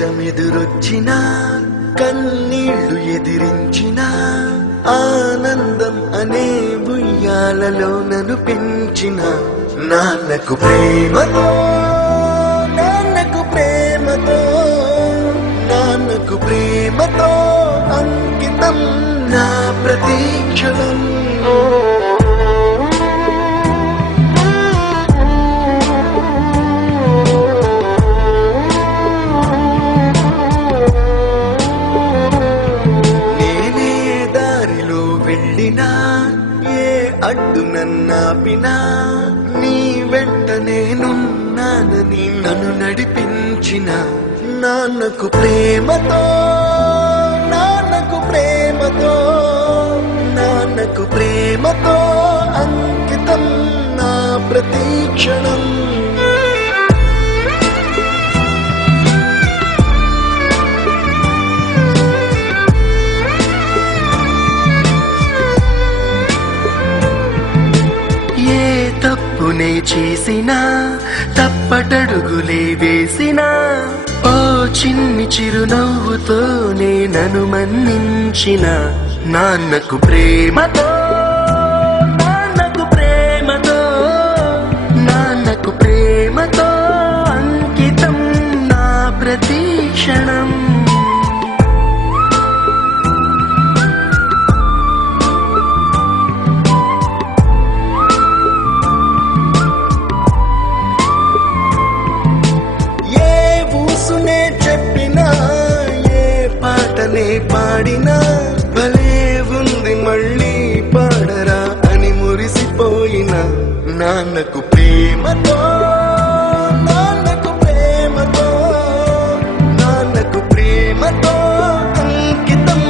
కష్టమెదురొచ్చినా కన్నీళ్లు ఎదిరించిన ఆనందం అనే ఉయ్యాలలో నన్ను పెంచిన నాన్నకు ప్రేమతో నాన్నకు ప్రేమతో నాన్నకు ప్రేమతో అంకితం నా ప్రతీక్షణం. ఏ అడ్డు నన్నాపినా నీ వెంట నేనున్నానని నన్ను నడిపించిన నాన్నకు ప్రేమతో నాన్నకు ప్రేమతో నాన్నకు ప్రేమతో అంకితం నా ప్రతీక్షణం. తప్పునే చేసినా తప్పటడుగులే వేసినా ఓ చిన్ని చిరునవ్వుతోనే నన్ను మన్నించిన నాన్నకు ప్రేమతో నాన్నకు ప్రేమతో నాన్నకు ప్రేమతో అంకితం నా ప్రతీక్షణం. పాడినా భలే ఉంది మళ్ళీ పాడరా అని మురిసిపోయిన నాన్నకు ప్రేమతో నాన్నకు ప్రేమతో నాన్నకు ప్రేమతో అంకితం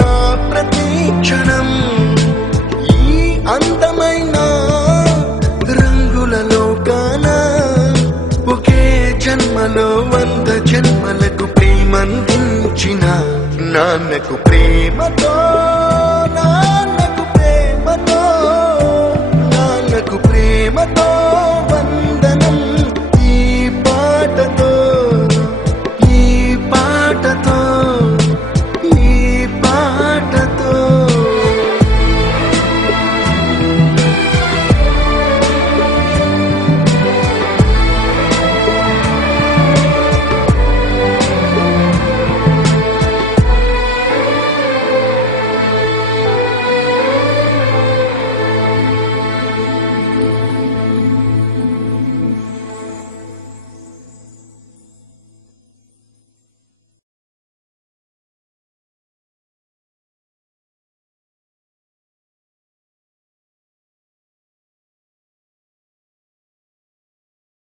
నా ప్రతీక్షణం. ఈ అందమైన రంగుల లోకాన ఒకే జన్మలో 100 జన్మలకు ప్రేమందించిన నాన్నకు ప్రేమతో